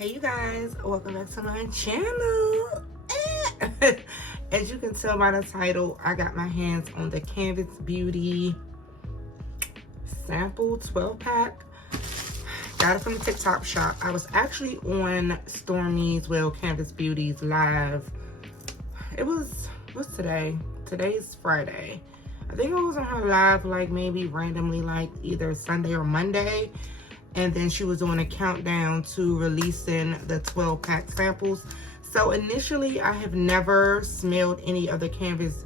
Hey you guys, welcome back to my channel. As you can tell by the title, I got my hands on the Canvas Beauty sample 12 pack. Got it from the TikTok shop. I was actually on Stormy's, Canvas Beauty's live. What's today? Today's Friday. I think I was on her live like maybe randomly like either Sunday or Monday. And then she was doing a countdown to releasing the 12 pack samples. So initially I have never smelled any of the Canvas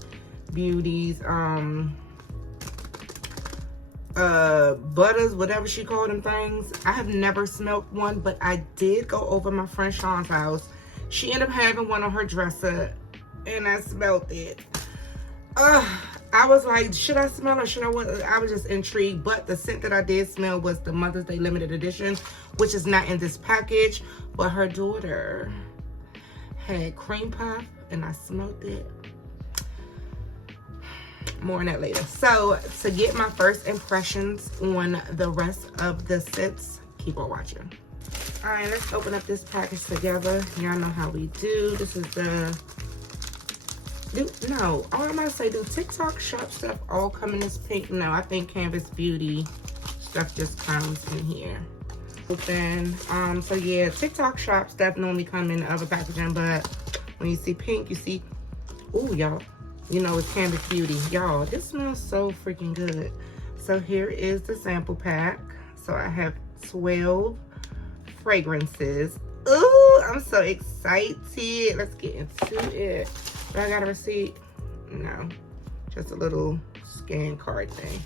Beauty's butters, whatever she called them things. I have never smelled one, but I did go over my friend Sean's house. She ended up having one on her dresser and I smelled it. I was like, should I smell or should I? I was just intrigued, but the scent that I did smell was the Mother's Day limited edition, which is not in this package, but her daughter had cream puff and I smelled it. More on that later. So to get my first impressions on the rest of the scents, keep on watching. All right, let's open up this package together. Y'all know how we do. This is the no, all I'm gonna say, do TikTok shop stuff all come in this pink? No, I think Canvas Beauty stuff just comes in here. Open. So yeah, TikTok shop stuff normally come in the other packaging, but when you see pink, you see, ooh, y'all, you know it's Canvas Beauty. Y'all, this smells so freaking good. So here is the sample pack. So I have 12 fragrances. Ooh, I'm so excited. Let's get into it. Do I got a receipt? No, just a little scan card thing.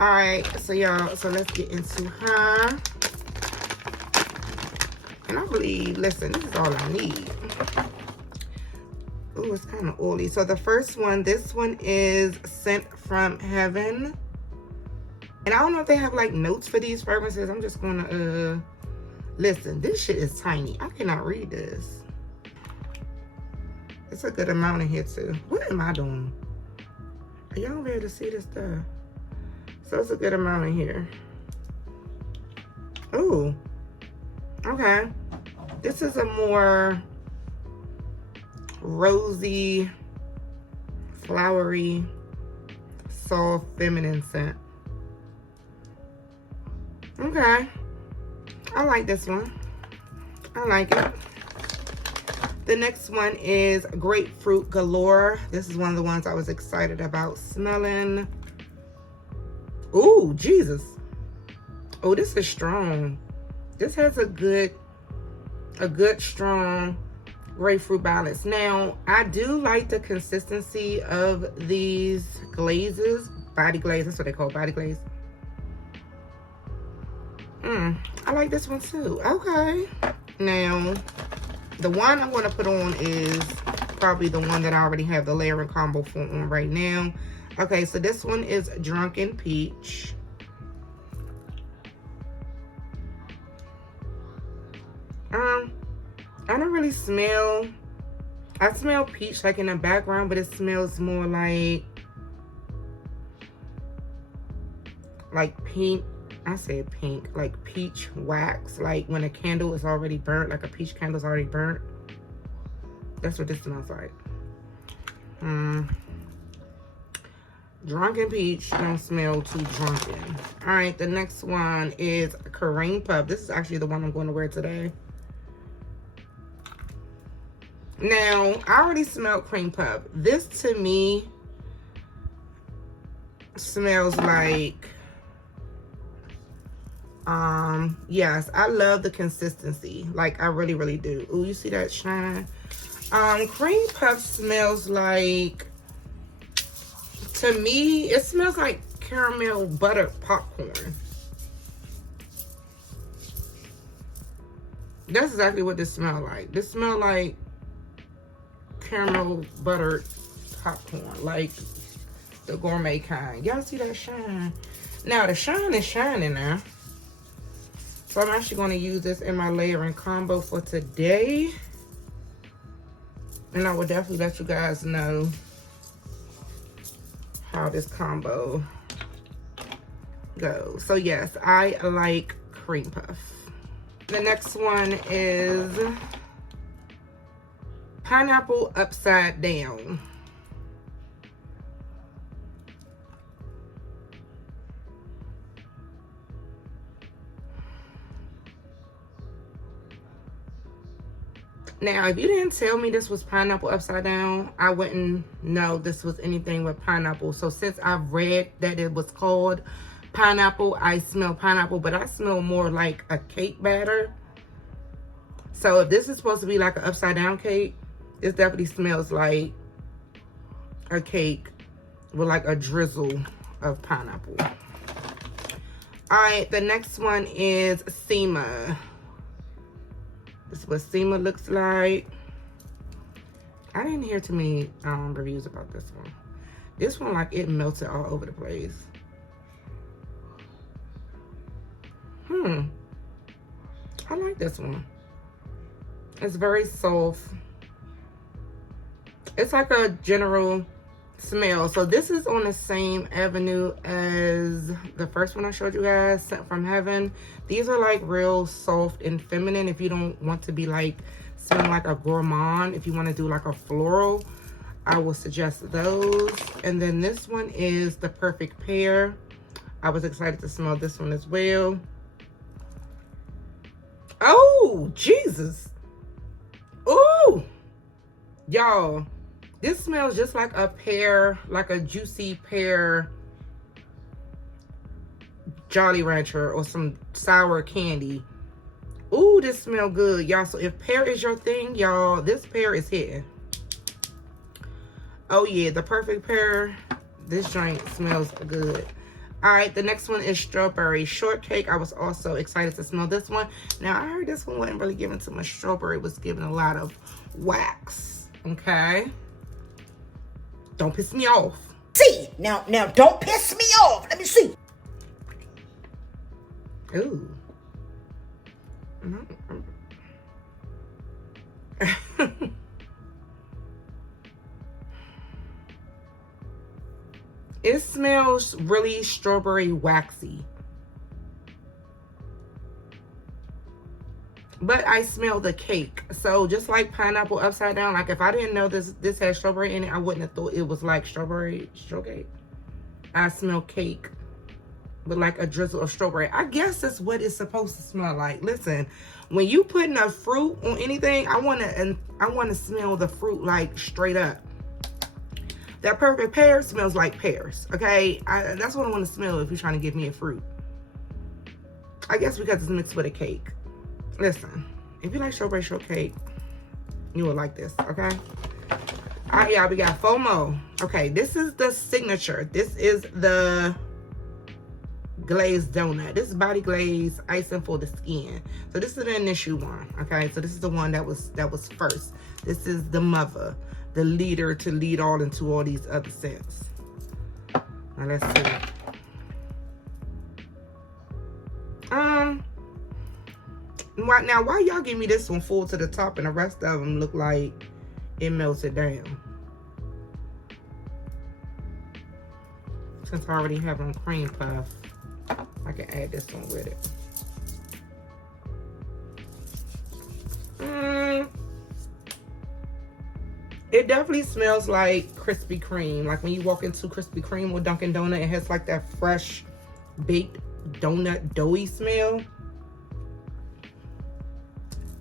All right, so y'all, so let's get into her. And I really, listen, this is all I need. Ooh, it's kind of oily. So the first one, this one is Scent from Heaven. And I don't know if they have like notes for these fragrances. I'm just gonna, listen, this shit is tiny. I cannot read this. It's a good amount in here too. What am I doing? Are y'all ready to see this stuff? So it's a good amount in here. Ooh. Okay. This is a more rosy, flowery, soft, feminine scent. Okay. I like this one. I like it. The next one is Grapefruit Galore. This is one of the ones I was excited about smelling. Ooh, Jesus. Oh, this is strong. This has a good strong grapefruit balance. Now, I do like the consistency of these glazes. Body glaze, that's what they call body glaze. I like this one too. Okay. Now, the one I'm going to put on is probably the one that I already have the layering combo for on right now. Okay, so this one is Drunken Peach. I don't really smell, I smell peach like in the background, but it smells more like pink. I said pink, like peach wax, like when a candle is already burnt, like a peach candle is already burnt. That's what this smells like. Drunken Peach don't smell too drunken. All right, the next one is Cream Puff. This is actually the one I'm going to wear today. Now, I already smelled Cream Puff. This to me smells like, yes, I love the consistency. Like, I really, really do. Ooh, you see that shine? Cream Puff smells like, to me, it smells like caramel buttered popcorn. That's exactly what this smells like. This smells like caramel buttered popcorn, like the gourmet kind. Y'all see that shine? Now, the shine is shining now. So I'm actually going to use this in my layering combo for today. And I will definitely let you guys know how this combo goes. So yes, I like Cream Puff. The next one is pineapple upside down. Now, if you didn't tell me this was pineapple upside down, I wouldn't know this was anything with pineapple. So since I've read that it was called pineapple, I smell pineapple, but I smell more like a cake batter. So if this is supposed to be like an upside down cake, this definitely smells like a cake with like a drizzle of pineapple. All right, the next one is Sema. This is what Sema looks like. I didn't hear too many reviews about this one. This one, like, it melted all over the place. I like this one. It's very soft. It's like a general smell. So this is on the same avenue as the first one I showed you guys, Sent from Heaven. These are like real soft and feminine if you don't want to be like smelling like a gourmand. If you want to do like a floral, I will suggest those. And then this one is the Perfect Pair. I was excited to smell this one as well. Oh, Jesus. Ooh, y'all, this smells just like a pear, like a juicy pear Jolly Rancher or some sour candy. Ooh, this smells good, y'all. So if pear is your thing, y'all, this pear is hitting. Oh yeah, the Perfect Pair. This joint smells good. All right, the next one is Strawberry Shortcake. I was also excited to smell this one. Now, I heard this one wasn't really giving too much strawberry. It was giving a lot of wax, okay? Don't piss me off. See, now, don't piss me off. Let me see. Ooh. It smells really strawberry waxy. But I smell the cake. So just like pineapple upside down, like if I didn't know this had strawberry in it, I wouldn't have thought it was like strawberry shortcake. I smell cake with like a drizzle of strawberry. I guess that's what it's supposed to smell like. Listen, when you putting a fruit on anything, I want to smell the fruit like straight up. That Perfect Pear smells like pears, okay? That's what I want to smell if you're trying to give me a fruit. I guess because it's mixed with a cake. Listen, if you like strawberry shortcake, you will like this, okay? All right, y'all, we got FOMO. Okay, this is the signature. This is the Glaze donut. This is body glaze icing for the skin. So this is the initial one, okay? So this is the one that was first. This is the mother, the leader to lead all into all these other scents. Now let's see. Now why y'all give me this one full to the top and the rest of them look like it melted down? Since I already have on cream puff, I can add this one with it. It definitely smells like Krispy Kreme. Like when you walk into Krispy Kreme or Dunkin' Donut, it has like that fresh baked donut doughy smell.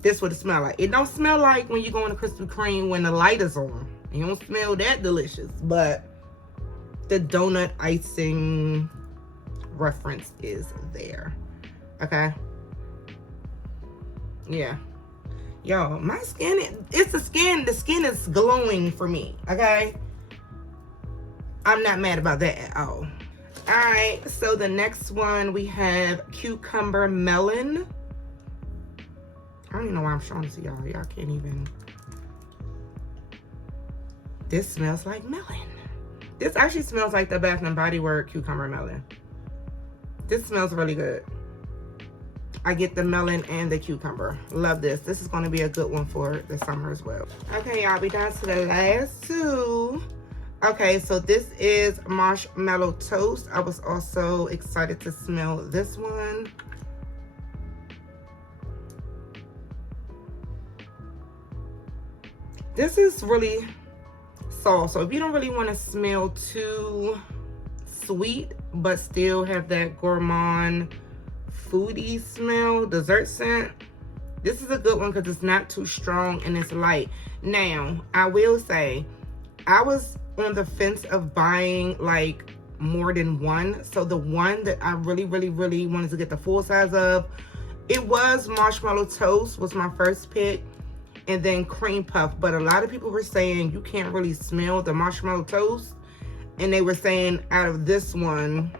This what it smell like. It don't smell like when you go into Krispy Kreme when the light is on. It don't smell that delicious, but the donut icing reference is there. Okay. Yeah. Y'all, my skin, the skin is glowing for me, okay? I'm not mad about that at all. All right, so the next one we have Cucumber Melon. I don't even know why I'm showing this to y'all. Y'all can't even. This smells like melon. This actually smells like the Bath and Body Works Cucumber Melon. This smells really good. I get the melon and the cucumber. Love this. This is going to be a good one for the summer as well. Okay, y'all, we down to the last two. Okay, so this is Marshmallow Toast. I was also excited to smell this one. This is really soft. So if you don't really want to smell too sweet, but still have that gourmand foodie smell, dessert scent, this is a good one because it's not too strong and it's light. Now, I will say, I was on the fence of buying like more than one. So the one that I really wanted to get the full size of, it was Marshmallow Toast was my first pick, and then Cream Puff. But a lot of people were saying you can't really smell the Marshmallow Toast, and they were saying out of this one,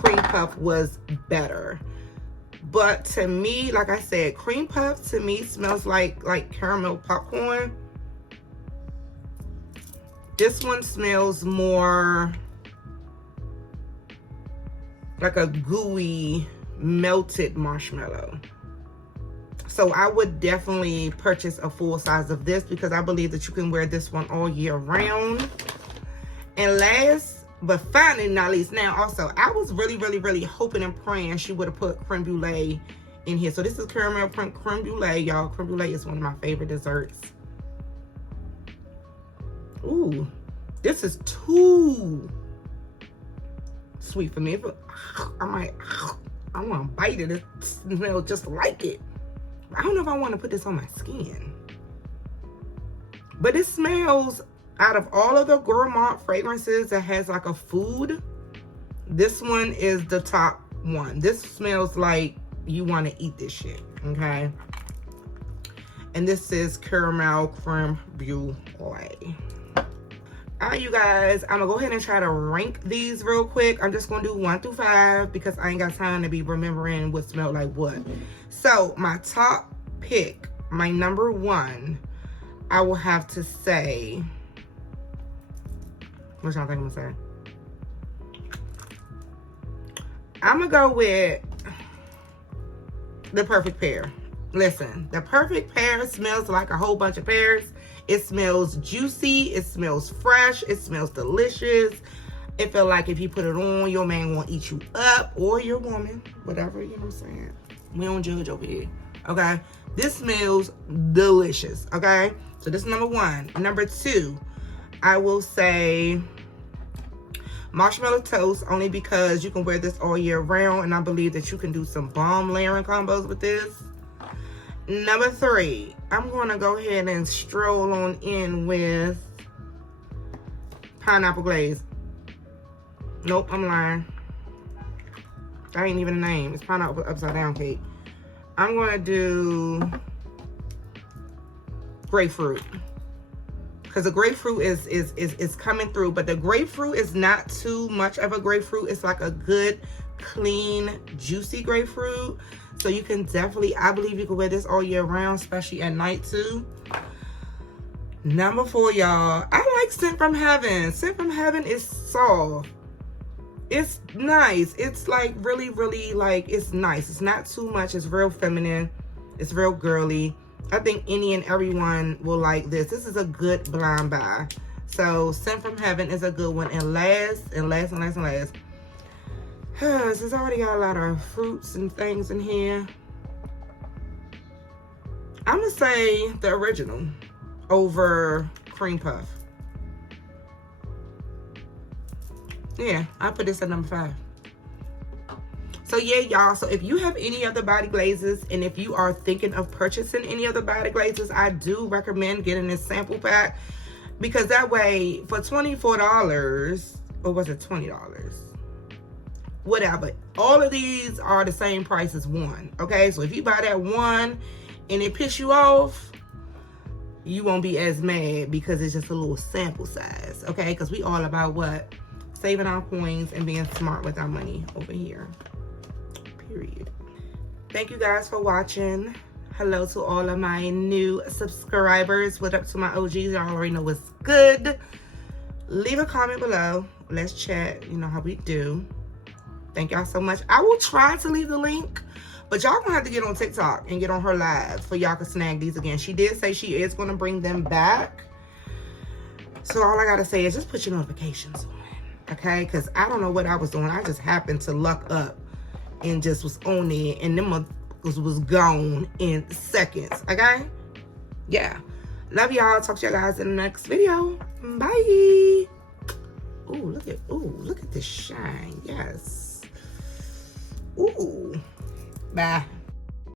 Cream Puff was better. But to me, like I said, Cream Puff to me smells like caramel popcorn. This one smells more like a gooey melted marshmallow. So I would definitely purchase a full size of this because I believe that you can wear this one all year round. And last but finally not least, now also I was really hoping and praying she would have put creme brulee in here. So this is caramel creme brulee, y'all. Creme brulee is one of my favorite desserts. Ooh, this is too sweet for me. I want to bite it. It smells just like it. I don't know if I want to put this on my skin. But it smells, out of all of the gourmand fragrances that has like a food, this one is the top one. This smells like you want to eat this shit, okay? And this is caramel creme brulee. All right, you guys, I'm gonna go ahead and try to rank these real quick. I'm just gonna do 1 through 5 because I ain't got time to be remembering what smelled like what. So my top pick, my number 1, I will have to say, what y'all think I'm gonna say? I'm gonna go with the Perfect Pear. Listen, the Perfect Pear smells like a whole bunch of pears. It smells juicy, it smells fresh, it smells delicious. It feel like if you put it on, your man won't eat you up, or your woman, whatever, you know what I'm saying? We don't judge over here, okay? This smells delicious, okay? So this is number 1. Number 2, I will say Marshmallow Toast, only because you can wear this all year round, and I believe that you can do some bomb layering combos with this. Number 3, I'm going to go ahead and stroll on in with Pineapple Glaze. Nope, I'm lying. That ain't even a name. It's Pineapple Upside Down Cake. I'm going to do Grapefruit. Because the grapefruit is coming through. But the grapefruit is not too much of a grapefruit. It's like a good, clean, juicy grapefruit. So you can definitely, I believe you can wear this all year round, especially at night too. Number 4, y'all. I like Scent from Heaven. Scent from Heaven is soft. It's nice. It's like really like, it's nice. It's not too much. It's real feminine. It's real girly. I think any and everyone will like this. This is a good blind buy. So Scent from Heaven is a good one. And last. Since I already got a lot of fruits and things in here, I'm gonna say the original over Cream Puff. Yeah, I put this at number 5. So yeah, y'all, so if you have any other body glazes, and if you are thinking of purchasing any other body glazes, I do recommend getting this sample pack, because that way for $24, or was it $20? Whatever, all of these are the same price as one, okay? So if you buy that one and it piss you off, you won't be as mad because it's just a little sample size, okay? Because we all about what? Saving our coins and being smart with our money over here, period. Thank you guys for watching. Hello to all of my new subscribers. What up to my OGs? Y'all already know what's good. Leave a comment below. Let's chat. You know how we do. Thank y'all so much. I will try to leave the link, but y'all gonna have to get on TikTok and get on her live for y'all can snag these again. She did say she is gonna bring them back. So all I gotta say is just put your notifications on, okay? Because I don't know what I was doing. I just happened to luck up and just was on there, and them was gone in seconds, okay? Yeah. Love y'all. Talk to you guys in the next video. Bye. Ooh, look at this shine. Yes. Ooh. Bye.